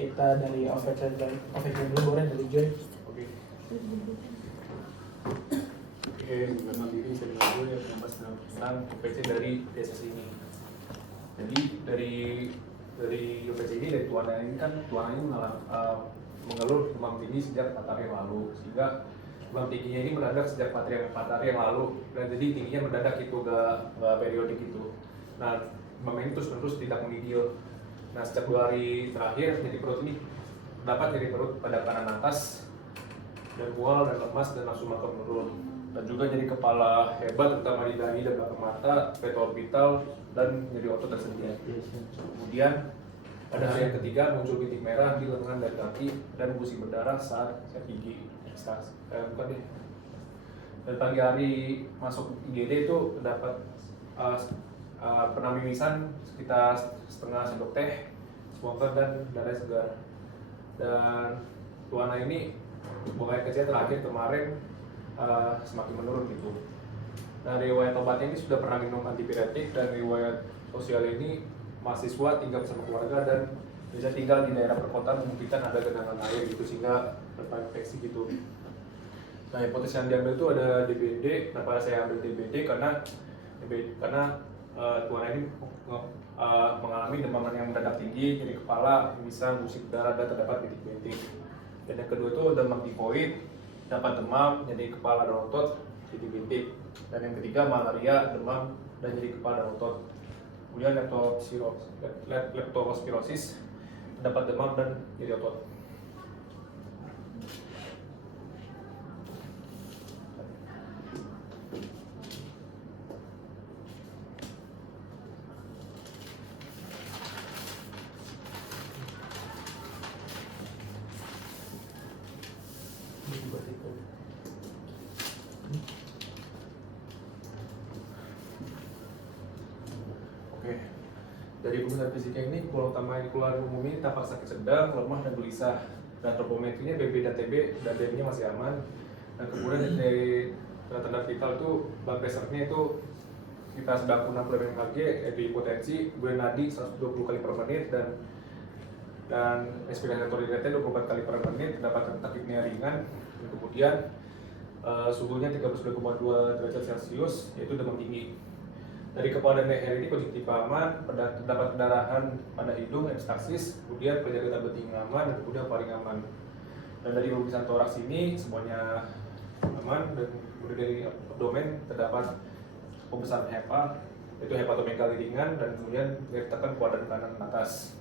kita dari OVC dulu, boleh dari Joy. Oke. Oke, perkenalkan diri saya dulu yang membahas tentang OVC dari DSS ini. Jadi dari OVC ini, dari Tuana ini kan Tuana ini mengeluh demam tinggi sejak 4 hari yang lalu, sehingga demam tingginya ini mendadak sejak 4 hari yang lalu, dan jadi tingginya mendadak itu gak periodik gitu. Nah, demam ini terus tidak menggigil. Nah, sejak 2 hari terakhir nyeri perut ini dapat nyeri perut pada kanan atas dan mual dan lemas dan nafsu makan menurun, dan juga nyeri kepala hebat terutama di dahi dan belakang mata, orbital dan nyeri otot tersedia. Kemudian pada hari yang ketiga muncul bintik merah di lengan dan kaki dan gusi berdarah saat gigi bukan deh. Dan pagi hari masuk IGD itu terdapat pernah mimisan sekitar setengah sendok teh, smoker dan darah segar. Dan Tuana ini buang air kecil terakhir kemarin semakin menurun gitu. Nah, riwayat obatnya ini sudah pernah minum antipiretik, dan riwayat sosial ini mahasiswa tinggal bersama keluarga dan bisa tinggal di daerah perkotaan, memungkinkan ada genangan air gitu sehingga terinfeksi gitu. Nah, hipotesis yang diambil itu ada DBD. Kenapa saya ambil DBD? Karena Tuana ini mengalami demam yang mendadak tinggi, nyeri kepala, bisa gusi berdarah dan terdapat bintik-bintik. Dan yang kedua itu demam tifoid, dapat demam, nyeri kepala dan otot, bintik-bintik. Dan yang ketiga malaria, demam dan nyeri kepala dan otot. Kemudian leptospirosis, dapat demam dan nyeri otot. Oke, dari pemeriksaan fisiknya ini, pola utama yang keluar umum ini tampak sakit sedang, lemah dan gelisah. Dan tropometrinya BB dan TB dan DM-nya masih aman. Dan kemudian dari tanda vital itu blood pressure-nya itu sekitar 96 mmHg, yaitu hipotensi, gue nadi 120 kali per menit, dan respiratory rate-nya 24 kali per menit, terdapat takipnya ringan. Dan kemudian suhunya 39,2 derajat Celcius, yaitu demam tinggi. Dari kepala dan leher ini konjungtif aman, terdapat pendarahan pada hidung, epistaxis, kemudian penjagaan beting aman, dan kemudian paling aman. Dan dari pemeriksaan toraks ini semuanya aman, dan kemudian dari abdomen terdapat pembesaran hepa, yaitu hepatomegali ringan, dan kemudian ditekan kuadran kanan atas.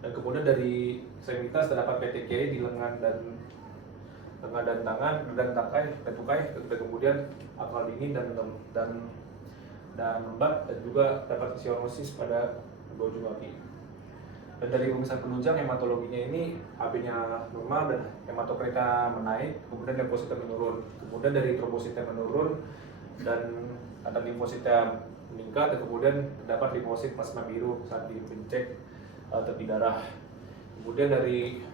Dan kemudian dari ekstremitas terdapat petechiae di lengan dan tangan dan tukai, dan kemudian akal dingin dan lembab, dan juga dapat cyanosis pada baju kaki. Dan dari pemeriksaan penunjang hematologinya ini AB-nya normal dan hematokrita menaik, kemudian limfositnya menurun. Kemudian dari trombositnya menurun dan ada limfositnya meningkat, dan kemudian terdapat limfosit plasma biru saat dicek tepi darah. Kemudian dari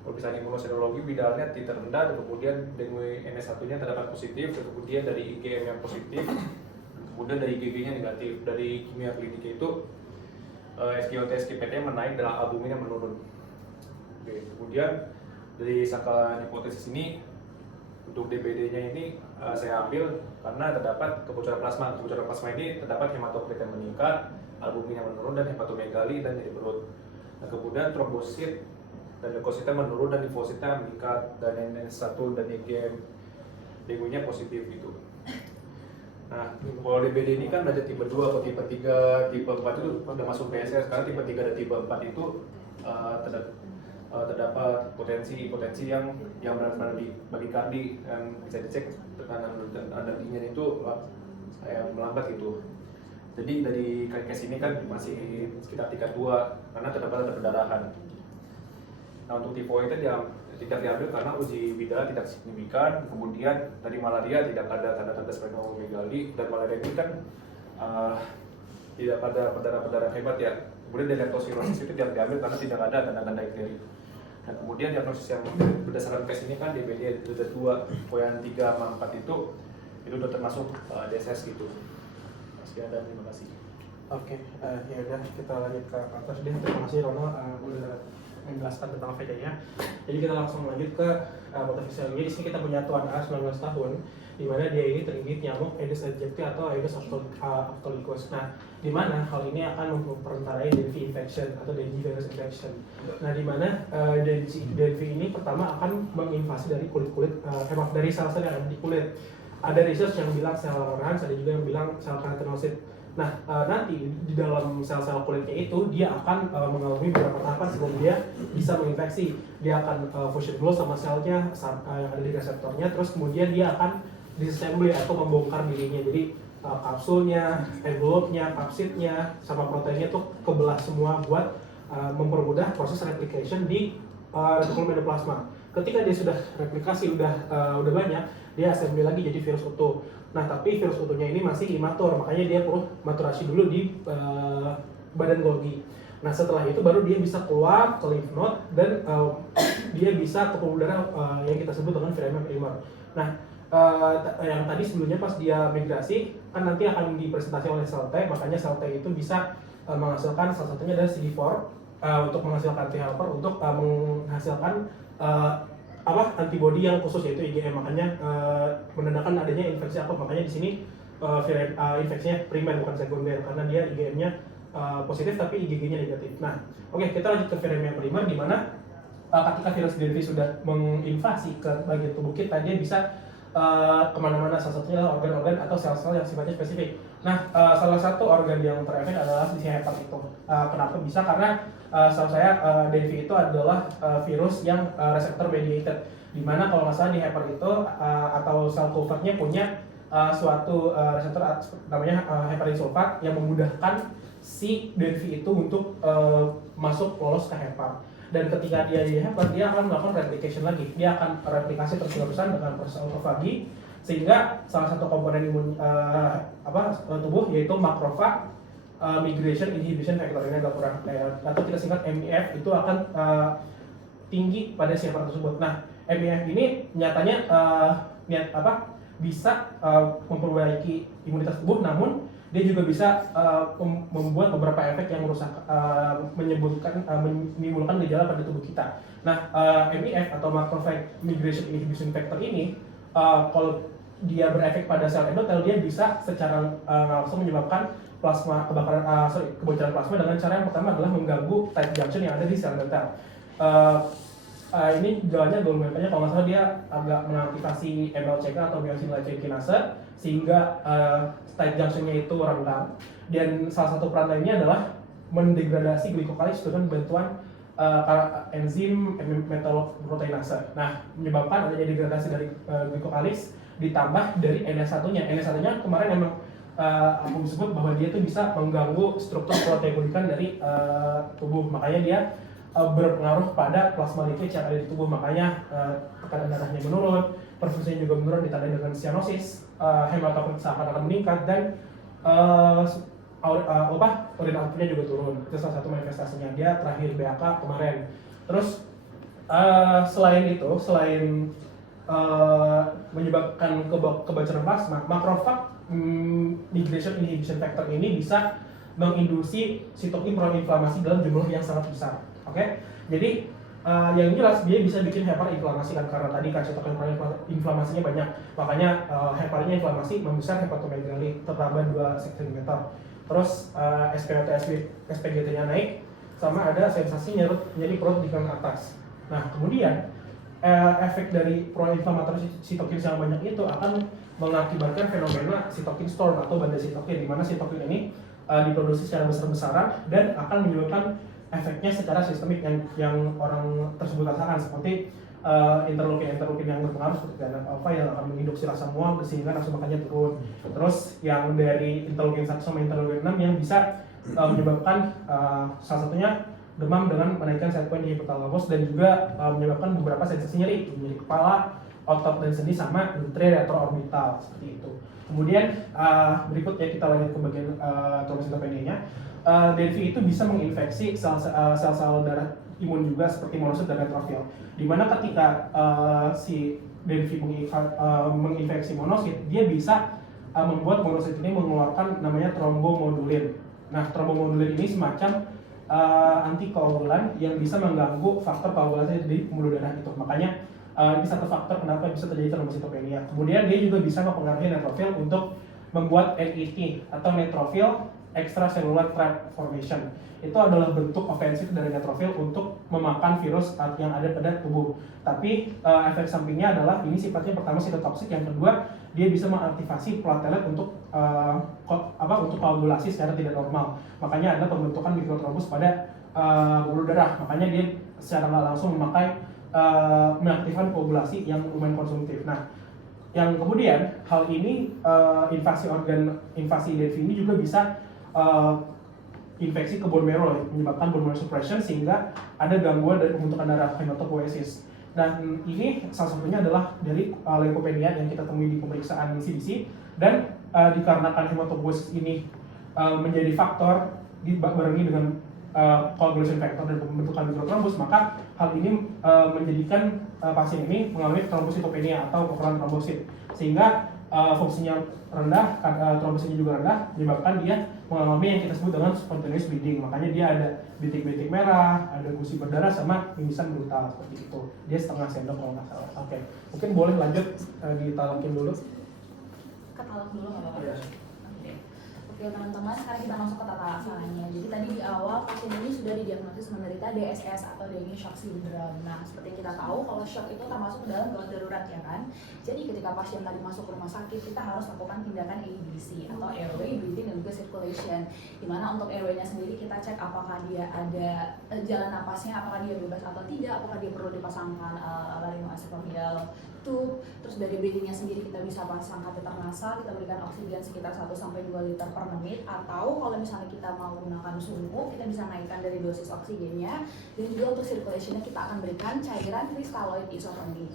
pemeriksaan imunoserologi bidalnya titik rendah, dan kemudian dengue NS1-nya terdapat positif, dan kemudian dari IgM yang positif, kemudian dari IgG-nya negatif. Dari kimia kliniknya itu SGOT SGPT menaik dan albuminnya menurun. Oke, kemudian dari sangkalan hipotesis ini untuk DBD-nya ini saya ambil karena terdapat kebocoran plasma. Kebocoran plasma ini terdapat hematokrit yang meningkat, albuminnya menurun, dan hepatomegali dan nyeri perut. Nah, kemudian trombosit dan leukositnya menurun dan limfositnya meningkat, dan NS1 dan IgM dengue-nya positif gitu. Nah, kalau DBD ini kan ada tipe 2 atau tipe 3, tipe 4 itu udah masuk PSS. Sekarang tipe 3 dan tipe 4 itu terdapat potensi yang benar-benar di badikardi, yang bisa dicek tekanan dan dingin itu melambat gitu. Jadi dari case ini kan masih sekitar tingkat 2 karena terdapat ada pendarahan. Nah, untuk tifoid itu tidak diambil karena uji bidal tidak signifikan. Kemudian dari malaria tidak ada tanda-tanda splenomegali, dan malaria ini kan tidak ada pendarahan hebat ya. Kemudian dari leptospirosis itu tidak diambil karena tidak ada tanda-tanda difteri. Nah, kemudian diagnosis yang berdasarkan tes ini kan DBD ada 2, poin 3 sama 4 itu udah termasuk DSS gitu. Sekian dan terima kasih. Oke, ya udah kita lanjut ke atas deh. Terima kasih Rono udah menjelaskan tentang OVJ-nya. Jadi kita langsung lanjut ke motor fisiologi. Di sini kita punya tuan A 19 tahun, di mana dia ini tergigit nyamuk Aedes aegypti atau Aedes autolycus. Nah, di mana hal ini akan memperentarai Dengue infection atau Dengue virus infection. Nah, di mana Dengue ini pertama akan menginvasi dari dari sel-sel yang ada di kulit. Ada research yang bilang sel Langerhans, ada juga yang bilang sel keratinosit. Nah, nanti di dalam sel-sel kulitnya itu dia akan mengalami beberapa tahapan sebelum dia bisa menginfeksi. Dia akan fusion dulu sama selnya yang ada di reseptornya, terus kemudian dia akan disassembly atau membongkar dirinya. Jadi kapsulnya, envelope-nya, kapsidnya, sama proteinnya tuh kebelah semua buat mempermudah proses replication di retikulum endoplasma. Ketika dia sudah replikasi udah banyak, dia assembly lagi jadi virus utuh. Nah, tapi virus utuhnya ini masih imatur, makanya dia perlu maturasi dulu di badan Golgi. Nah, setelah itu baru dia bisa keluar ke lymph node dan dia bisa ke pembuluh darah yang kita sebut dengan foramen primer. Nah, yang tadi sebelumnya pas dia migrasi kan nanti akan dipresentasi oleh sel T, makanya sel T itu bisa menghasilkan salah satunya adalah CD4 untuk menghasilkan T helper untuk menghasilkan antibodi yang khusus yaitu IgM, makanya menandakan adanya infeksi akut. Makanya di sini infeksinya primer bukan sekunder karena dia IgM-nya positif tapi IgG-nya negatif. Nah, oke, kita lanjut ke viremia primer di mana ketika virus Dengue sudah menginvasi ke bagian tubuh kita, dia bisa kemana-mana, salah satunya adalah organ-organ atau sel-sel yang sifatnya spesifik. Nah, salah satu organ yang terefek adalah si hepat itu. Kenapa bisa? Karena setahu saya Dengue itu adalah virus yang reseptor mediated, dimana kalau nggak salah di hepat itu atau sel culvertnya punya suatu reseptor namanya heparin sulfat yang memudahkan si Dengue itu untuk masuk lolos ke hepat. Dan ketika dia di hepat, dia akan melakukan replication lagi. Dia akan replikasi terus-terusan dengan proses autofagi, sehingga salah satu komponen imun tubuh yaitu makrofag migration inhibition factor, ini agak kurang atau kita singkat MIF, itu akan tinggi pada si hepat tersebut. Nah, MIF ini nyatanya bisa memperbaiki imunitas tubuh, namun dia juga bisa membuat beberapa efek yang merusak, menimbulkan gejala pada tubuh kita. Nah, MIF atau macrophage migration inhibition factor ini, kalau dia berefek pada sel endotel, dia bisa secara langsung menyebabkan kebocoran plasma dengan cara yang pertama adalah mengganggu tight junction yang ada di sel endotel. Ini jalannya kalau nggak salah dia agak mengaktifasi MLCK atau myosin light chain kinase sehingga tight junctionnya itu renggang, dan salah satu peran lainnya adalah mendegradasi glikokalis dengan bantuan enzim metalloproteinase. Nah, menyebabkan adanya degradasi dari glikokalis ditambah dari NS1-nya. NS1-nya kemarin memang aku sebut bahwa dia tuh bisa mengganggu struktur proteoglykan dari tubuh, makanya dia berpengaruh pada plasma lipid yang ada di tubuh, makanya tekanan darahnya menurun, perfusinya juga menurun ditandai dengan cyanosis, hematokrit akan meningkat, dan urin outputnya juga turun. Itu salah satu manifestasinya. Dia terakhir BAK kemarin. Terus selain menyebabkan kebocoran plasma, makrofag migration inhibition factor ini bisa menginduksi sitokin proinflamasi dalam jumlah yang sangat besar. Oke, jadi yang jelas dia bisa bikin hepatoinflamasi kan, karena tadi kan sitokin proinflamasinya banyak, makanya heparinnya inflamasi membesar, hepatomegali tertambah 2 cm. Terus SPGT-nya naik, sama ada sensasi nyeri perut di kanan atas. Nah, kemudian efek dari proinflamatory sitokin yang banyak itu akan mengakibatkan fenomena sitokin storm atau badai sitokin, di mana sitokin ini diproduksi secara besar-besaran dan akan menyebabkan efeknya secara sistemik yang orang tersebut rasakan, seperti interleukin yang berpengaruh seperti TNF alpha yang akan menginduksi rasa mual sehingga nafsu makannya turun. Terus yang dari interleukin 1 sama interleukin 6 yang bisa menyebabkan salah satunya demam dengan menaikkan set point di hipotalamus, dan juga menyebabkan beberapa sensasi nyeri kepala, otot dan sendi, sama nutrien retroorbital seperti itu. Kemudian berikutnya kita lanjut ke bagian trombositopenia-nya. Dengue itu bisa menginfeksi sel-sel darah imun juga seperti monosit dan neutrofil. Dimana ketika si Dengue menginfeksi monosit, dia bisa membuat monosit ini mengeluarkan namanya trombomodulin. Nah, trombomodulin ini semacam antikoagulan yang bisa mengganggu faktor koagulasi di pembuluh darah itu. Makanya ini satu faktor kenapa bisa terjadi trombositopenia. Kemudian dia juga bisa mempengaruhi neutrofil untuk membuat NET atau neutrophil extracellular trap formation. Itu adalah bentuk ofensif dari neutrofil untuk memakan virus yang ada pada tubuh. Tapi efek sampingnya adalah ini sifatnya pertama sitotoksik, yang kedua dia bisa mengaktifasi platelet untuk untuk koagulasi secara tidak normal. Makanya ada pembentukan mikrotrombus pada pembuluh darah. Makanya dia secara nggak langsung mengaktifkan koagulasi yang lumayan konsumtif. Nah, yang kemudian hal ini invasi DV ini juga bisa infeksi ke bone marrow, menyebabkan bone marrow suppression sehingga ada gangguan dari pembentukan darah hematopoiesis. Dan ini salah satunya adalah dari leukopenia yang kita temui di pemeriksaan CDC, dan dikarenakan hematopoiesis ini menjadi faktor dibarengi dengan coagulation factor dan pembentukan mikrotrombus, maka hal ini menjadikan pasien ini mengalami trombositopenia atau kekurangan trombosit, sehingga fungsinya rendah, trombositnya juga rendah, menyebabkan dia mengalami yang kita sebut dengan spontaneous bleeding. Makanya dia ada bintik-bintik merah, ada gusi berdarah, sama mimisan brutal seperti itu. Dia setengah sendok kalau nggak salah. Oke, mungkin boleh lanjut ditalakin dulu. Ketalak dulu nggak apa-apa? Oke teman-teman, sekarang kita masuk ke tata laksananya. Jadi tadi di awal pasien ini sudah didiagnosis menderita DSS atau Dengue Shock Syndrome. Nah, seperti yang kita tahu kalau shock itu termasuk dalam gawat darurat ya kan. Jadi ketika pasien tadi masuk ke rumah sakit, kita harus lakukan tindakan ABC atau airway, breathing, dan juga circulation. Dimana untuk airway-nya sendiri kita cek apakah dia ada jalan napasnya, apakah dia bebas atau tidak, apakah dia perlu dipasangkan laryngoesophageal tube. Terus dari breathing-nya sendiri kita bisa pasang kateter nasal, kita berikan oksigen sekitar 1-2 liter per menit, atau kalau misalnya kita mau menggunakan sumpu, kita bisa naikkan dari dosis oksigennya. Dan juga untuk circulation-nya kita akan berikan cairan kristalloid isotonik.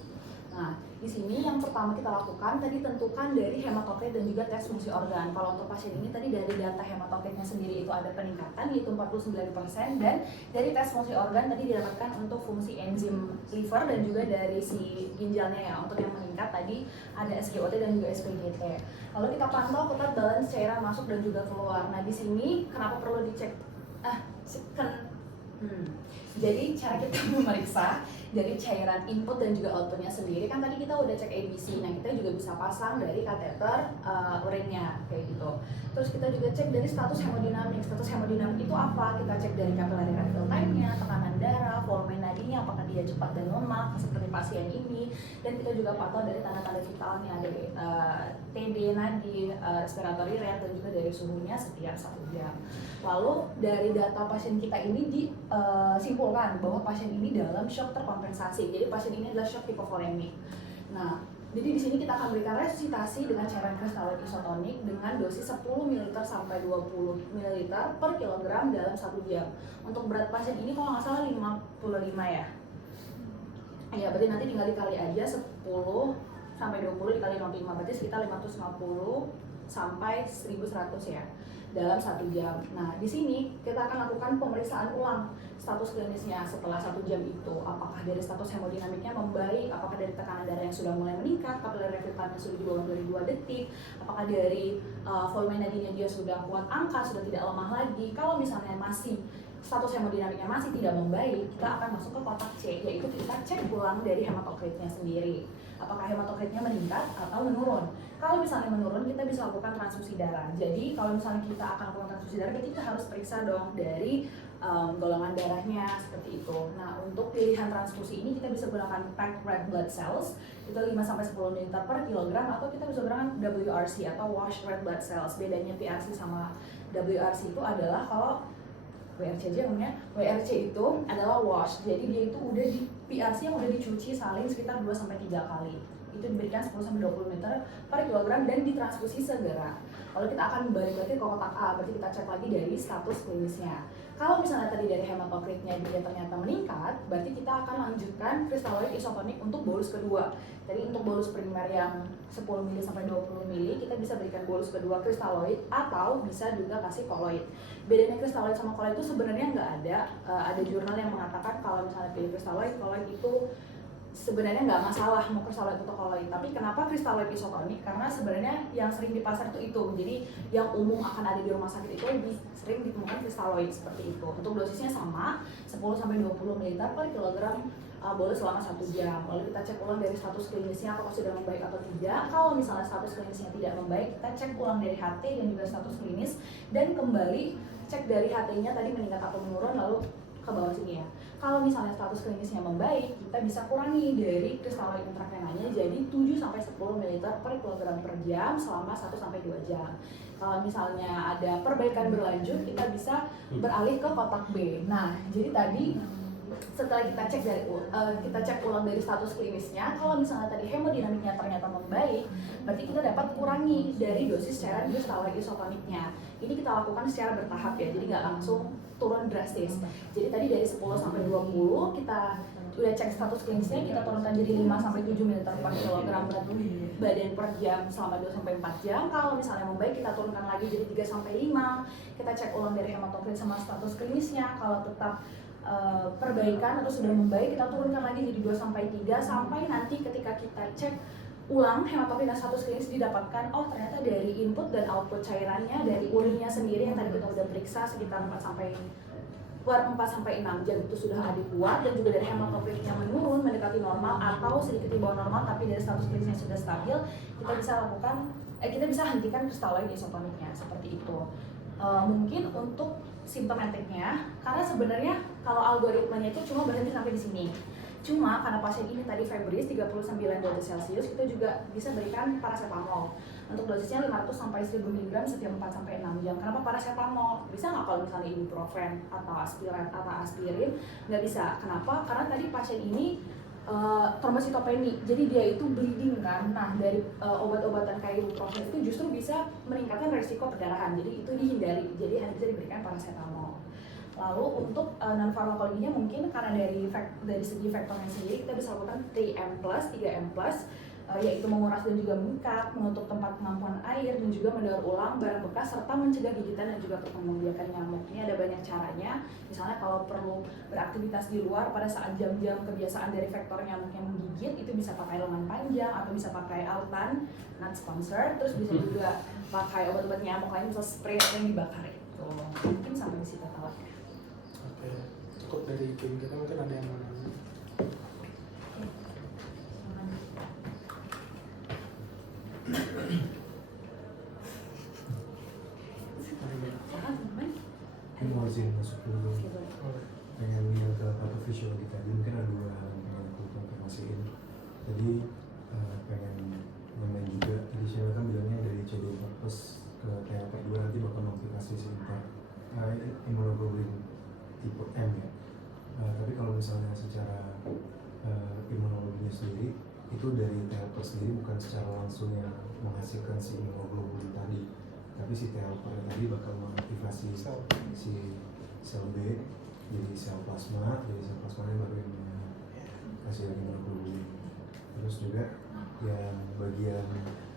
Nah, di sini yang pertama kita lakukan tadi tentukan dari hematokrit dan juga tes fungsi organ. Kalau untuk pasien ini tadi dari data hematokritnya sendiri itu ada peningkatan yaitu 49%, dan dari tes fungsi organ tadi didapatkan untuk fungsi enzim liver dan juga dari si ginjalnya ya. Untuk yang meningkat tadi ada SGOT dan juga SPGT. Lalu kita pantau total balance cairan masuk dan juga keluar. Nah, di sini kenapa perlu dicek? Jadi cara kita memeriksa dari cairan input dan juga outputnya sendiri, kan tadi kita udah cek ABC. Nah, kita juga bisa pasang dari kateter urinnya kayak gitu. Terus kita juga cek dari status hemodinamik. Status hemodinamik itu apa? Kita cek dari capillary refill time-nya, tekanan darah, volume nadinya, apakah dia cepat dan lemah seperti pasien ini. Dan kita juga pantau dari tanda-tanda vitalnya, dari TB nadi, respiratory rate, dan juga dari suhunya setiap 1 jam. Lalu dari data pasien kita ini disimpulkan bahwa pasien ini dalam shock terkompensasi. Jadi pasien ini adalah shock hipovolemik. Nah, jadi di sini kita akan berikan resusitasi dengan cairan kristalloid isotonik dengan dosis 10 ml sampai 20 ml per kilogram dalam 1 jam. Untuk berat pasien ini kalau nggak salah 55 ya. Ya, berarti nanti tinggal dikali aja 10 sampai 20 dikali 55, berarti sekitar 550 sampai 1100 ya dalam 1 jam. Nah, di sini kita akan lakukan pemeriksaan ulang status klinisnya setelah 1 jam itu. Apakah dari status hemodinamiknya membaik, apakah dari tekanan darah yang sudah mulai meningkat, capillary refill time sudah di bawah dari 2 detik, apakah dari volume nadinya dia sudah kuat angka, sudah tidak lemah lagi. Kalau misalnya masih status hemodinamiknya masih tidak membaik, kita akan masuk ke kotak C, yaitu kita cek ulang dari hematokritnya sendiri. Apakah hematokritnya meningkat atau menurun. Kalau misalnya menurun, kita bisa lakukan transfusi darah. Jadi kalau misalnya kita akan lakukan transfusi darah, kita harus periksa dong dari golongan darahnya seperti itu. Nah, untuk pilihan transfusi ini kita bisa gunakan packed red blood cells, itu 5-10 ml per kilogram, atau kita bisa gunakan WRC atau washed red blood cells. Bedanya PRC sama WRC itu adalah kalau WRC aja namanya, WRC itu adalah wash, jadi dia itu udah di PRC yang udah dicuci saling sekitar 2-3 kali. Itu diberikan 10-20 liter per kilogram dan ditransfusi segera. Lalu kita akan balik lagi ke kotak A, berarti kita cek lagi dari status klinisnya. Kalau misalnya tadi dari hematokritnya dia ternyata meningkat, berarti kita akan lanjutkan kristalloid isotonik untuk bolus kedua. Jadi untuk bolus primer yang 10 ml sampai 20 ml, kita bisa berikan bolus kedua kristalloid atau bisa juga kasih koloid. Bedanya kristalloid sama koloid itu sebenarnya nggak ada. Ada jurnal yang mengatakan kalau misalnya pilih kristalloid, koloid itu sebenarnya nggak masalah mau kristaloid atau koloid. Tapi kenapa kristaloid isotonik? Karena sebenarnya yang sering di pasar itu. Jadi yang umum akan ada di rumah sakit itu lebih sering ditemukan kristaloid seperti itu. Untuk dosisnya sama 10-20 ml per kilogram, boleh selama 1 jam. Lalu kita cek ulang dari status klinisnya apakah sudah membaik atau tidak. Kalau misalnya status klinisnya tidak membaik, kita cek ulang dari HT dan juga status klinis, dan kembali cek dari HT-nya tadi meningkat atau menurun, lalu ke bawah sini ya. Kalau misalnya status klinisnya membaik, kita bisa kurangi dari kristaloid intravenanya jadi 7-10 ml per kilogram per jam selama 1-2 jam. Kalau misalnya ada perbaikan berlanjut, kita bisa beralih ke kotak B. Nah, jadi tadi setelah kita cek ulang dari status klinisnya, kalau misalnya tadi hemodinamiknya ternyata membaik, berarti kita dapat kurangi dari dosis cairan kristaloid isotoniknya. Ini kita lakukan secara bertahap ya, jadi nggak langsung turun drastis. Jadi tadi dari 10-20 kita udah cek status klinisnya, kita turunkan jadi 5-7 ml per kilogram berat badan per jam selama 2-4 jam. Kalau misalnya membaik, kita turunkan lagi jadi 3-5. Kita cek ulang dari hematokrit sama status klinisnya. Kalau tetap perbaikan atau sudah membaik, kita turunkan lagi jadi 2-3 sampai nanti ketika kita cek ulang hematokrit dan status klinis didapatkan, oh ternyata dari input dan output cairannya dari urinnya sendiri yang tadi kita udah periksa sekitar 4-6 jam itu sudah adekuat, dan juga dari hematokritnya menurun mendekati normal atau sedikit di bawah normal tapi dari status klinisnya sudah stabil, kita bisa hentikan kristaloid isotoniknya seperti itu. Mungkin untuk simptomatiknya, karena sebenarnya kalau algoritmanya itu cuma berhenti sampai di sini. Cuma karena pasien ini tadi febris 39 derajat Celcius, kita juga bisa berikan paracetamol. Untuk dosisnya 500-1000 mg setiap 4-6 jam. Kenapa paracetamol? Bisa nggak kalau misalnya ibuprofen atau aspirin? Nggak bisa. Kenapa? Karena tadi pasien ini trombositopeni, jadi dia itu bleeding kan. Nah, dari obat-obatan kayak ibuprofen itu justru bisa meningkatkan resiko perdarahan, jadi itu dihindari, jadi hanya bisa diberikan paracetamol. Lalu untuk non farmakologinya mungkin karena dari segi faktornya sendiri kita bisa lakukan 3M+, yaitu menguras dan juga mengikat, menutup tempat penampungan air, dan juga mendaur ulang barang bekas serta mencegah gigitan dan juga perkembangbiakan nyamuk. Ini ada banyak caranya. Misalnya kalau perlu beraktivitas di luar pada saat jam-jam kebiasaan dari faktor nyamuk yang menggigit, itu bisa pakai lengan panjang atau bisa pakai Altan, not sponsored. Terus bisa juga pakai obat-obat nyamuk lain, misal spray yang dibakar itu. Mungkin sampai di situ tahu. Oke, cukup dari tim kita, mungkin ada yang mau nanya. Ini mau izin masuk dulu. Pengen lihat ke pathofisiologi tadi, mungkin ada 2 hal yang pengen aku konfirmasiin. Jadi pengen namain juga, tadi Sheila kan bilangnya dari CD4 plus ke TLP2 nanti bakal mengaplikasi si imunoglobulin tipe M ya. Tapi kalau misalnya secara imunologinya sendiri, itu dari TLP sendiri bukan secara langsung yang menghasilkan si imunoglobulin tadi, tapi si TLP tadi bakal mengaktifasi si sel B jadi sel plasma, jadi sel plasmanya baru yang kasih imunoglobulin. Terus juga yang bagian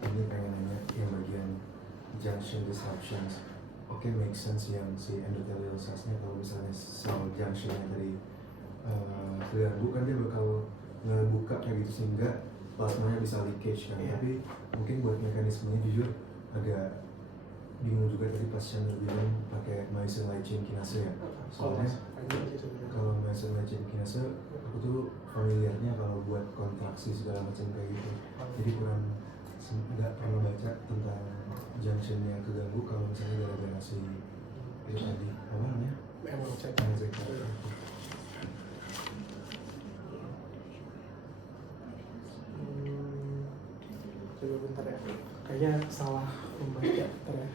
ini pengen nanya yang bagian junction disruptions, oke, make sense yang si endothelial cellsnya kalau misalnya sel junctionnya tadi terganggu kan dia bakal ngebuka kayak gitu sehingga plasmanya bisa leakage kan. Tapi mungkin buat mekanismenya jujur agak bingung juga tadi pas Chandra bilang pakai myosin light chain kinase ya. Soalnya kalau myosin light chain kinase aku tuh familiarnya kalau buat kontraksi segala macam kayak gitu. Jadi kurang nggak pernah baca tentang junctionnya keganggu kalau misalnya gara-gara si itu tadi apa namanya? MLCK. Coba bentar ya, kayaknya salah membaca bentar ya.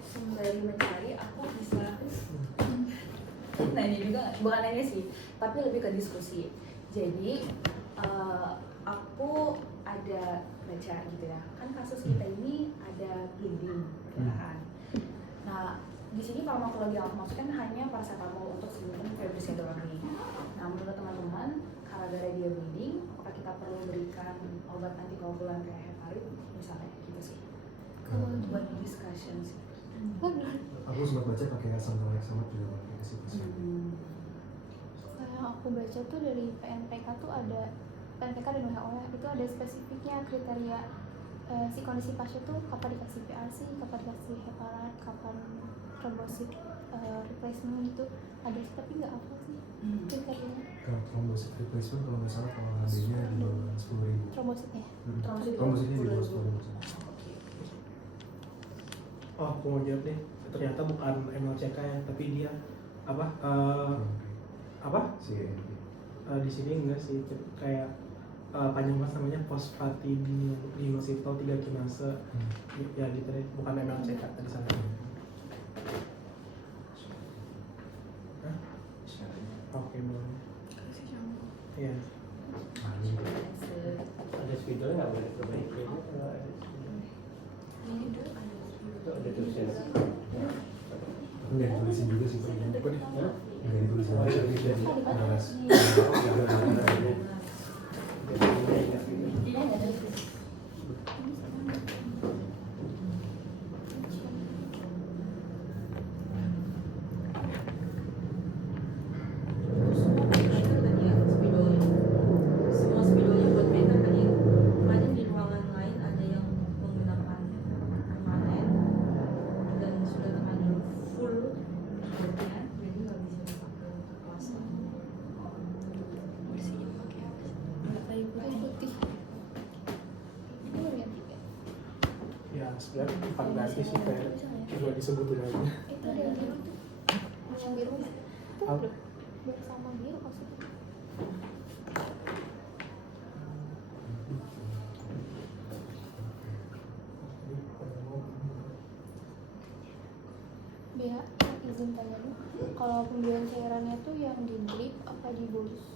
Sembari mencari, aku bisa nah ini juga bukan nanya sih, tapi lebih ke diskusi. Jadi aku ada baca gitu ya, kan kasus kita ini ada bleeding kan. Nah di sini farmakologi yang aku maksudkan hanya paracetamol untuk simptom febrisnya doang nih. Nah menurut teman-teman, kalau gara dia bleeding, apakah kita perlu berikan obat antikoagulan kayak heparin misalnya gitu sih? Kalau buat discussion sih. Aku sempat baca pakai asam heksamat juga pakai ke situ. aku baca tuh dari PNPK tuh ada PNPK dan WHO ya, itu ada spesifiknya kriteria si kondisi pasien tuh kapan dikasih PRC, kapan dikasih heparat, kapan trombosit replacement gitu ada sih, tapi nggak apa sih kriterianya. Kalau trombosit replacement kalau nggak salah kalau HB-nya di bawah 10.000. Trombositnya Trombositnya di bawah 10.000. Oh, aku mau jawab nih. Ternyata bukan MLCK ya, tapi dia apa? CNP. Di sini enggak sih, kayak panjang banget namanya fosfatidinosilfol 3 kinase. Ya gitu deh, bukan MLCK tadi sana. Hah? Oke, boleh. Iya. Ada spidolnya nggak boleh perbaiki ini kalau ada spidol. Itu ada tulisannya. Aku nggak ditulisin juga sih Pak. Nggak ditulisin juga tapi dia jelas. Semua spidolnya buat beta kan ya. Kemarin di ruangan lain ada yang menggunakan permanen dan sudah terlanjur full bednya, jadi nggak bisa dipakai untuk plasma. bersihnya pakai apa sih? Kayu putih itu bagian 3 Ya, sebenarnya bukan berarti sih kayak juga disebutin aja. itu ada yang biru tuh yang biru itu Apa? biru sama biru maksudnya. Bea, izin tanya dulu, kalau pembelian cairannya tuh yang di drip apa di bolus?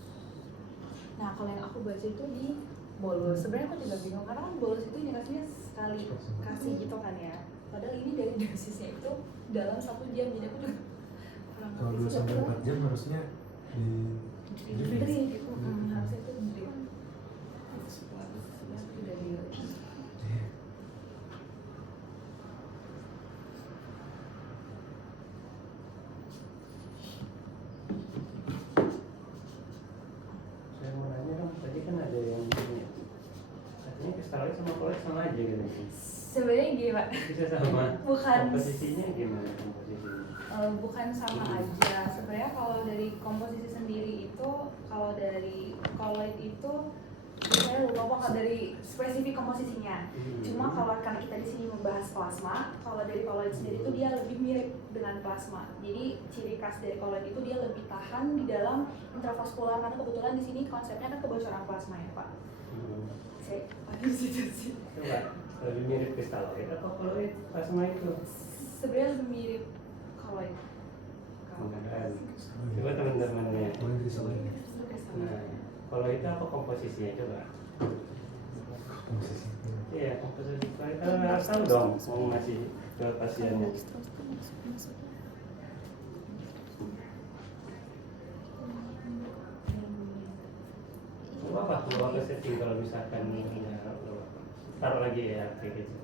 Nah, kalau yang aku baca itu di bolus. Sebenarnya aku juga bingung karena kan bolus itu indikasinya sekali kasih gitu kan ya. Padahal ini dari dosisnya itu dalam 1 jam, jadi aku juga kurang Kalau 2 ngerti sih. sampai 4 jam harusnya di Drip itu harusnya itu drip. Sebenarnya tidak di. Saya mau nanya dong, tadi kan ada yang ini. Katanya kristalnya sama koloid sama aja gitu. Sebenarnya gini Pak, Bisa sama. Bukan. Komposisinya gimana komposisinya? Bukan sama aja. Sebenarnya kalau dari komposisi sendiri itu, kalau dari koloid itu saya lupa kalau dari spesifik komposisinya. Cuma kalau karena kita di sini membahas plasma, kalau dari koloid sendiri itu dia lebih mirip dengan plasma. Jadi ciri khas dari koloid itu dia lebih tahan di dalam intravaskular karena kebetulan di sini konsepnya kan kebocoran plasma ya Pak. Saya aduh situ sih. Coba lebih mirip kristaloid atau koloid plasma itu? Sebenarnya lebih mirip koloid. Beneran. Coba teman-temannya. Boleh disalahkan. Nah, kalau itu apa komposisinya coba? Komposisi. Iya, komposisi koloid kan harus tahu dong mau ngasih ke pasiennya. Coba apa tuh apa setting kalau misalkan taruh lagi ya kayak gitu.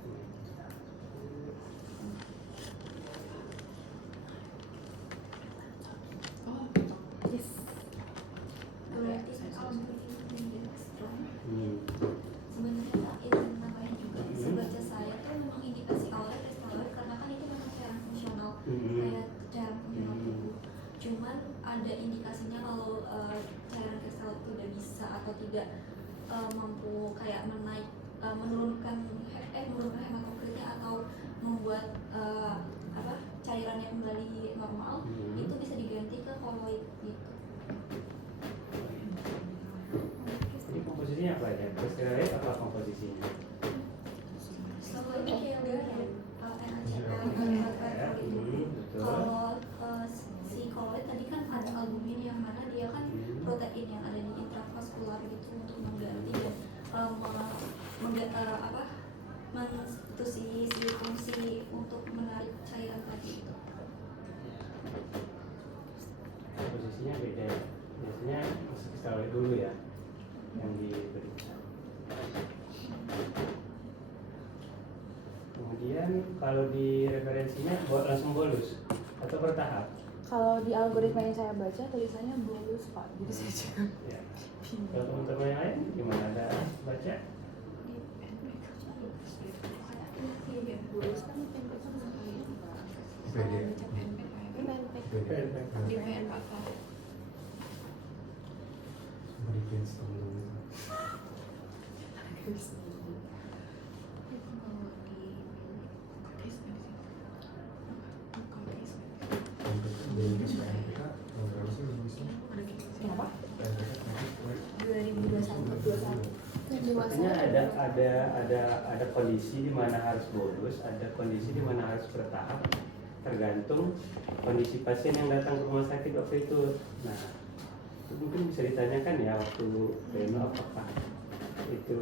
Yes. Berarti kalau seperti ini strong. Hmm. Sebenarnya itu namanya juga sebaca saya tuh memang indikasi awalnya kristaloid karena kan itu memang cairan fungsional kayak cairan fungsional tubuh. Cuman ada indikasinya kalau cairan kristaloid tidak bisa atau tidak mampu kayak menurunkan hematokritnya atau membuat cairannya kembali normal, itu bisa diganti ke koloid gitu. Ini komposisinya apa ya? Kristalloid apa komposisinya? Koloid kayak udah ya NaCl, Betul. kalau si koloid tadi kan ada albumin yang mana dia kan protein yang ada di intravaskular gitu untuk mengganti dan menstitusi fungsi untuk menarik cairan tadi itu. Komposisinya beda ya. Biasanya masih kristalloid dulu ya yang diberikan. Kemudian kalau di referensinya buat langsung bolus atau bertahap? Kalau di algoritma yang saya baca tulisannya bolus Pak, jadi saya juga Ya. Kalau teman-teman yang lain gimana, ada baca? bolus kan PNPK sekali PD. PNP. di PNPK. Berikan setengah. Kenapa? 2021. Artinya ada kondisi di mana harus bolus, ada kondisi di mana harus bertahap, tergantung kondisi pasien yang datang ke rumah sakit waktu itu. Nah, itu mungkin bisa ditanyakan ya waktu Reno, apakah itu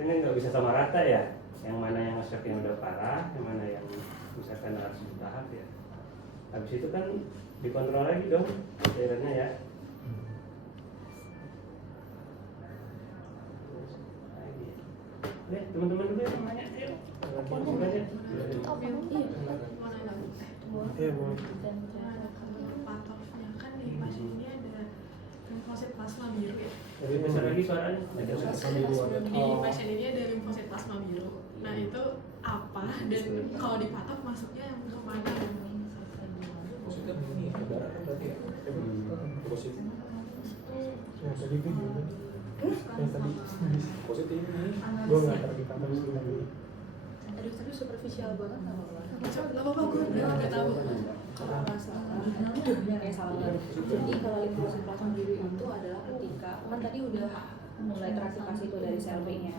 kan nggak bisa sama rata ya, yang mana yang yang udah parah, yang mana yang misalkan harus bertahap ya. Habis itu kan dikontrol lagi dong cairannya ya. Oke, teman-teman dulu yang nanya, ayo. Langsung aja. Iya boleh. Patoknya kan di pasien ini ada limfosit plasma biru ya. Lebih besar lagi suaranya. Di pasien ini ada limfosit plasma biru. Nah itu apa dan kalau dipatok masuknya yang kemana? Maksudnya ini darah kan berarti ya? Positif. Yang tadi itu gimana? Yang tadi Positif ini. gue nggak terlihat terus lagi. Aduh, tapi superficial banget nggak apa-apa. Gak apa-apa, gue nggak tahu. Kalau nggak salah, kayak salah. Jadi kalau limfosit plasma biru itu adalah ketika kan tadi udah mulai teraktivasi itu dari sel B-nya.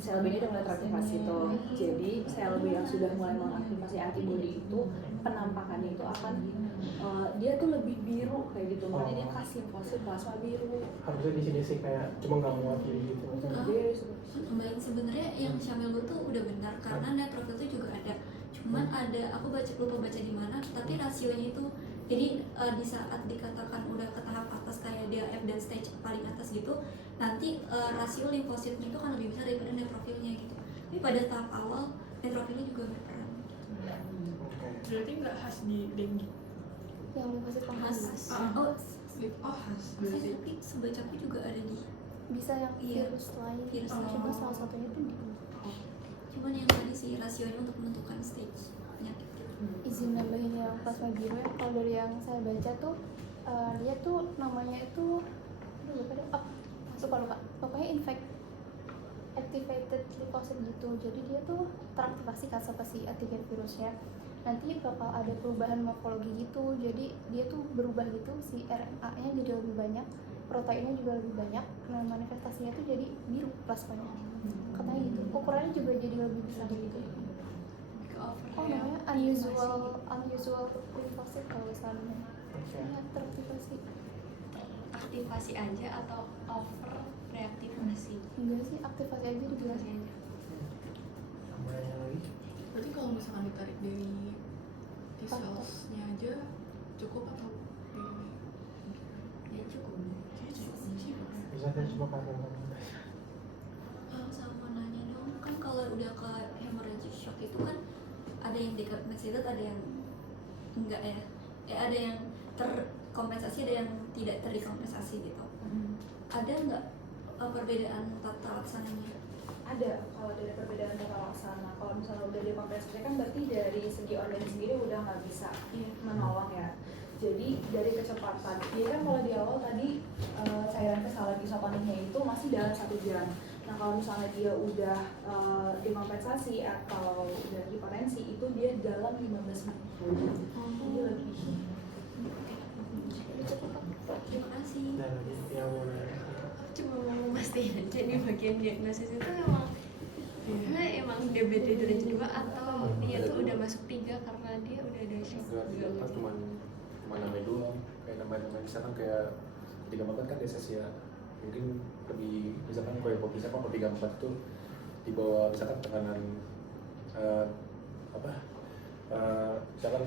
Sel B-nya udah mulai teraktivasi tuh. Jadi sel B yang sudah mulai mengaktifasi antibodi itu penampakannya itu akan dia tuh lebih biru kayak gitu. Makanya dia kasih limfosit plasma biru. Harusnya di sini sih kayak cuma nggak muat gitu. Tambahin sebenarnya yang Syamil gue tuh udah benar karena neutrofil itu juga ada. Cuman ada aku lupa baca di mana, tapi rasionya itu jadi di saat dikatakan udah ke tahap atas kayak dia F dan stage paling atas gitu, nanti rasio limfositnya itu kan lebih besar daripada neutrofilnya gitu. Tapi pada tahap awal neutrofilnya juga berperan. Berarti nggak khas di dengue. Yang limfosit Khas. Oh khas. Berarti tapi sebacaku juga ada di bisa yang Iya. virus lain. Virus Cuma lain. salah satunya itu di cuman yang tadi sih rasionya untuk menentukan stage penyakit gitu. izin nambahin yang plasma biru ya. Kalau dari yang saya baca tuh dia tuh namanya itu aduh lupa deh. Lupa pokoknya activated leukosit gitu. Jadi dia tuh teraktivasi kan sama si antigen virusnya. Nanti bakal ada perubahan morfologi gitu. Jadi dia tuh berubah gitu, si RNA-nya jadi lebih banyak, proteinnya juga lebih banyak. Nah, manifestasinya tuh jadi biru plasmanya. Katanya gitu. Ukurannya juga jadi lebih besar gitu. Oh, namanya unusual lymphocyte kalau misalnya. Ini teraktivasi. Aktivasi aja atau over reaktivasi? Enggak sih, aktivasi aja dibilang. Aktivasi aja. Nanya lagi? Berarti kalau misalkan ditarik dari T-cellsnya aja cukup atau gimana? Ya cukup. Kayaknya cukup sih. Bisa kan cuma karena Sama nanya dong, kan kalau udah ke hemorrhagic shock itu kan ada yang decapitated, ada yang enggak ya? Ada yang terkompensasi, ada yang tidak terkompensasi gitu. Ada nggak perbedaan tata laksananya? Ada, kalau dari perbedaan tata laksana. Kalau misalnya udah dikompensasi kan berarti dari segi organ sendiri udah nggak bisa menolong ya. Jadi dari kecepatan, jadi kan kalau di awal tadi cairan kesalahan isotoniknya itu masih dalam 1 jam. Nah kalau misalnya dia udah dikompensasi atau udah hipotensi itu dia dalam 15 menit. Jadi lebih. Terima kasih. dan yang mau nanya. Aku cuma mau memastikan aja di bagian diagnosis itu emang DBD derajat 2 atau dia tuh udah masuk 3 karena dia udah ada shock Enggak, apa cuma namanya doang. Kayak namanya misalkan kayak 3/4 kan desesia. Mungkin lebih misalkan kalau misalkan kalau 3/4 itu di bawah misalkan tekanan misalkan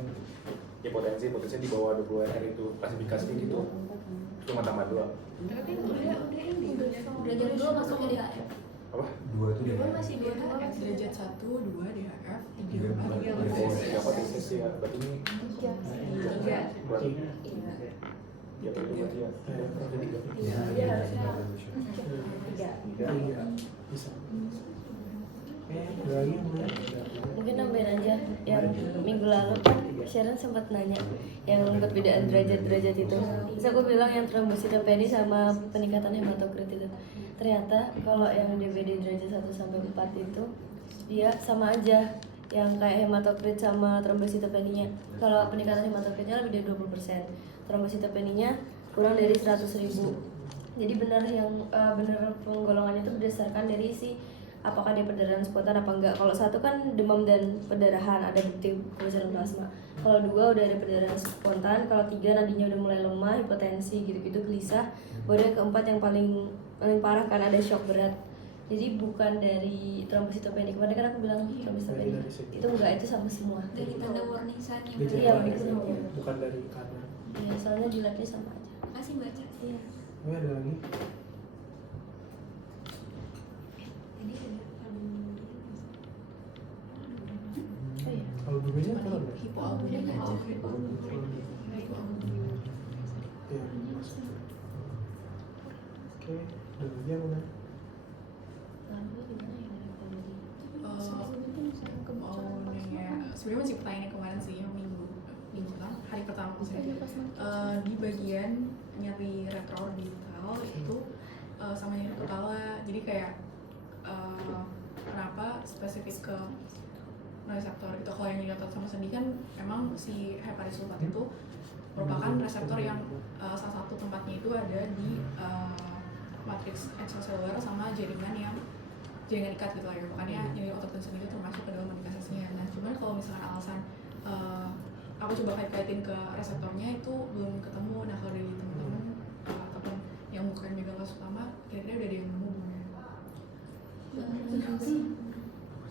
hipotensi di bawah 20 R itu klasifikasi gitu cuma tambah doang. tapi kan udah ini Derajat 2 masuknya di HF. Apa? 2 itu Dua DHF. masih dua DHF masih derajat 1, 2 DHF, 3 Tiga, 4 empat. 3 Oh, 3 tesis ya. Berarti ini tiga. berarti Iya. ya berarti ya. Iya, dia harusnya tiga. Iya, bisa. Ada lagi yang mana? Mungkin nambahin aja yang minggu lalu kan Sharon sempat nanya yang perbedaan derajat-derajat itu. Terus aku bilang yang trombositopeni sama peningkatan hematokrit itu. Ternyata kalau yang DBD derajat 1 sampai 4 itu dia sama aja yang kayak hematokrit sama trombositopeninya. Kalau peningkatan hematokritnya lebih dari 20%, trombositopeninya kurang dari 100.000. Jadi benar yang benar penggolongannya itu berdasarkan dari si apakah dia perdarahan spontan apa enggak. Kalau 1 kan demam dan perdarahan, ada bukti pemeriksaan plasma. Kalau 2 udah ada perdarahan spontan, kalau 3 nadinya udah mulai lemah, hipotensi gitu-gitu, gelisah. Baru yang keempat yang paling parah kan ada shock berat. Jadi bukan dari trombositopeni. Kemarin kan aku bilang trombositopeni. Itu enggak, itu sama semua. Dari tanda warning sign yang Gejala Iya, ya, betul. bukan dari kadar. Iya, soalnya di labnya sama aja. masih baca. Iya. Oh, ada lagi? Jadi ada Oh iya. Kalau dulunya apa enggak? Hipoalbumin aja. Iya, masuk. Oke, ada lagi yang mana? Lalu gimana ya dari komedi? Mau nanya, sebenarnya masih pertanyaan yang kemarin sih, yang minggu kan, hari pertama maksudnya. Di bagian nyari retroorbital itu sama nyari kepala, jadi kayak kenapa spesifik ke reseptor gitu. Kalau yang nyari otot sama sendi kan emang si heparin sulfat itu merupakan reseptor yang salah satu tempatnya itu ada di matriks ekstraseluler sama jaringan ikat gitu lah ya, makanya nyari otot dan sendi itu termasuk ke dalam manifestasinya. Nah cuman kalau misalnya alasan aku coba kaitin ke reseptornya itu belum ketemu. Nah kalau dari teman-teman ataupun yang bukan megang kasus utama, kira-kira udah ada yang nemu belum ya?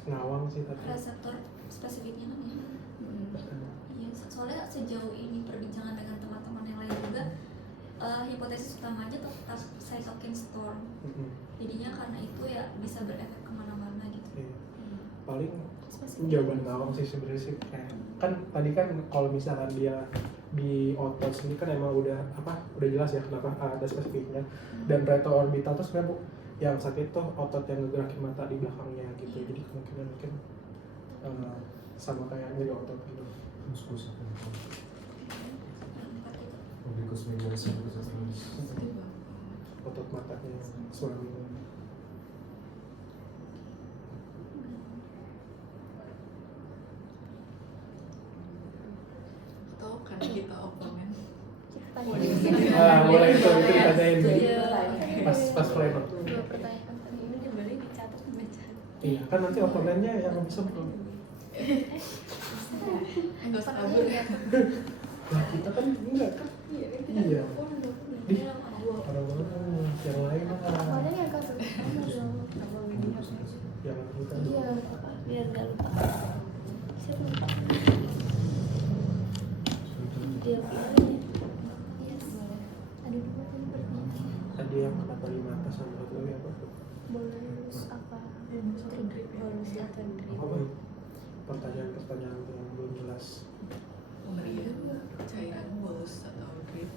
Ngawang sih tapi. reseptor spesifiknya kan ya. Iya, soalnya sejauh ini perbincangan dengan teman-teman yang lain juga hipotesis utamanya tetap cytokine storm. Jadinya karena itu ya bisa berefek kemana-mana gitu. Iya. Paling jawaban ngawang sih sebenarnya sih kayak kan tadi kan kalau misalkan dia di otot sini kan emang udah jelas ya kenapa ada spesifiknya. Dan retroorbital tuh sebenarnya yang sakit tuh otot yang ngegerakin mata di belakangnya gitu. Jadi kemungkinan mungkin sama kayak nyeri otot gitu. Muskus apa? Obliquus medialis, obliquus laterals. Otot matanya swelling. Atau karena kita oponen? Boleh itu ditanyain Iya. pas framer. Dua pertanyaan tadi. Ini kembali dicatat bacaan. Iya kan nanti oponennya yang bisa bro. Nggak usah kabur ya. Nah kita kan enggak kan? Iya. Di orang-orang yang lain lah. Kemarin yang kasus Jangan lupa. Iya, biar nggak lupa. Saya lupa. Dia pilih. Yes. Ada dua tadi pertanyaan. Tadi yang kenapa 5 atas sama satu lagi apa? Bolus apa? Bolus atau drip? Oh baik. Pertanyaan-pertanyaan yang belum jelas. Pemberian cairan bolus atau drip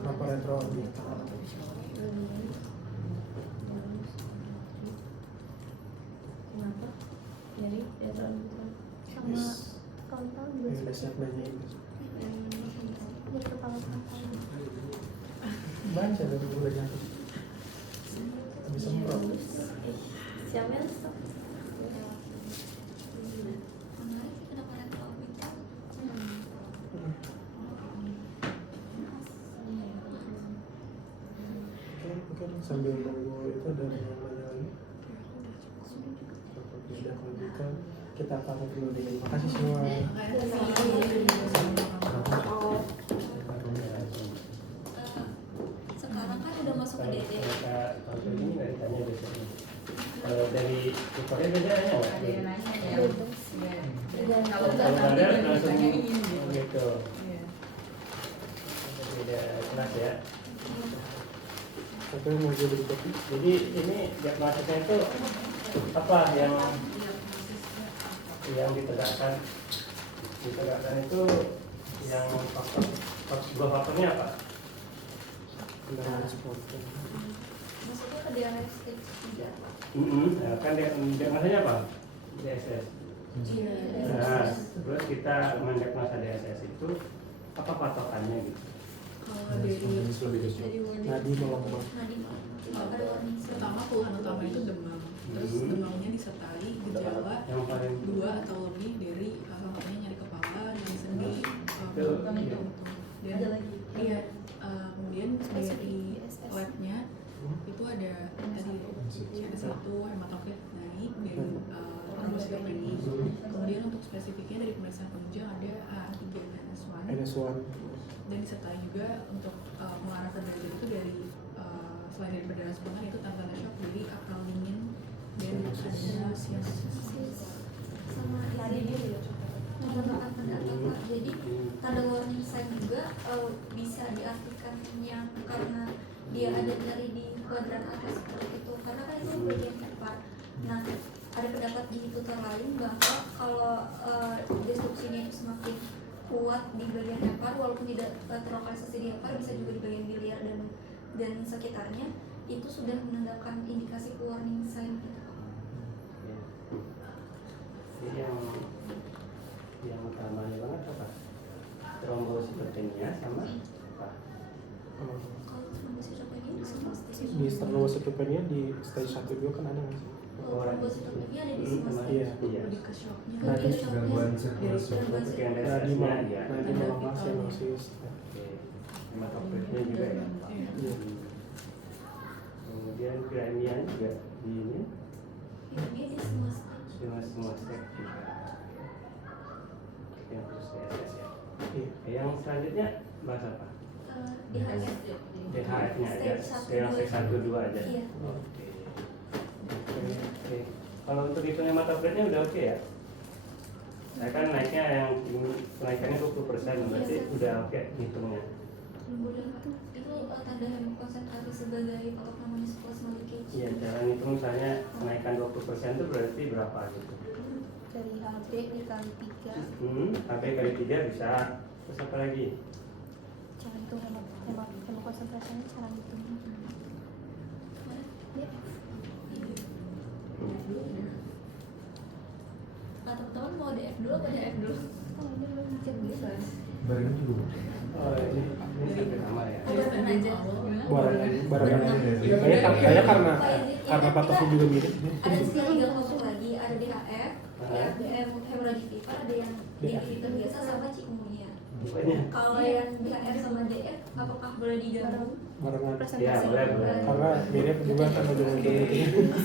Kenapa retroorbital? Kenapa? Jadi dia terlalu Sama frontal juga Yang udah siap nanya ini. dari kepala frontal. Baca dari mulai jatuh. Habis semprot. siapnya stop. Menarik sih kenapa retroorbital. Oke, mungkin sambil nunggu itu ada yang nanya lagi. Udah kalau gitu kita pamit dulu deh. Makasih semua. Sekarang kan udah masuk ke DT. Kalau ini nggak ditanya biasanya. Kalau dari tutornya biasanya nggak? Ada yang nanya ya. Kalau ada langsung gitu. Beda kelas ya. Oke, mau gue berikutnya. Jadi ini diagnosisnya itu apa yang ditegakkan itu yang dua faktornya apa? Kendaraan supporter. Maksudnya ke diagnostik juga. Ya, kan diagnosanya apa? DSS. Nah, terus kita mendiagnosa DSS itu apa patokannya gitu? Kalau dari Jadi warning. Nadi melemah. Ada warning. pertama keluhan utama itu demam, terus demamnya disertai gejala Yang paling 2 atau lebih dari contohnya nyeri kepala, nyeri sendi, Itu, dan iya. dan Ada lagi. iya, kemudian dari labnya itu ada tadi ada satu hematokrit naik dan trombositopenia. Kemudian untuk spesifiknya dari pemeriksaan penunjang ada A3-NS1 NS1. dan disertai juga untuk mengarah ke derajat itu dari selain dari perdana spontan itu tanda-tanda shock dari akal dingin dan ada siasis. Sama ini menambahkan pendapat Pak. Jadi tanda warning sign juga bisa diartikannya karena dia ada nyeri di kuadran atas seperti itu, karena kan itu bagian hepar. Nah, ada pendapat di tutor lain bahwa kalau destruksinya itu semakin kuat di bagian hepar walaupun tidak terlokalisasi di hepar, bisa juga di bagian biliar dan sekitarnya, itu sudah menandakan indikasi warning sign gitu. Jadi yang utamanya banget apa? Trombositopenia sama apa? Kalau trombositopenia sama stage Di trombositopenia di stage 1 juga kan ada nggak sih? trombositopenia ada di semua Iya. Iya. Lebih ke shocknya. Nadi Gangguan sirkulasi. Untuk yang Nadi DSS-nya ya. Nadi melemah, sinusis. Oke. Hematokritnya juga ya. Iya. Kemudian kirania juga di ini Ini di semua stage. semua step juga. Yang terus DSS ya. Iya. Yang selanjutnya bahas apa? DHF. DHF-nya aja. Stage Yang stage 1 2 aja. Iya. Oke. Oke. Kalau untuk hitung hematokritnya udah oke ya? Saya kan naiknya yang kenaikannya 20%, berarti udah oke hitungnya. Itu tanda hemokonsentrasi sebagai patok namanya plasma leakage. Iya, cara ngitung misalnya kenaikan 20% itu berarti berapa gitu? Dari HB dikali 3 HB kali 3 bisa. Terus apa lagi? cara itu hemokonsentrasinya cara gitu. Ya. Nah, teman-teman mau DF dulu apa DF dulu? Oh ini belum cek bisa. Barengan dulu. Oh, ini sampai nama ya. Oh, barengan aja. Barengan. Kayaknya karena patoknya juga mirip. Ada tiga kelompok lagi, ada DHF, DHM hemorrhagic fever, ada yang DHF biasa sama chikungunya. Kalau yang DHF sama DF, apakah boleh digabung? Barengan. Ya, boleh. Karena mirip juga kan ujung-ujungnya.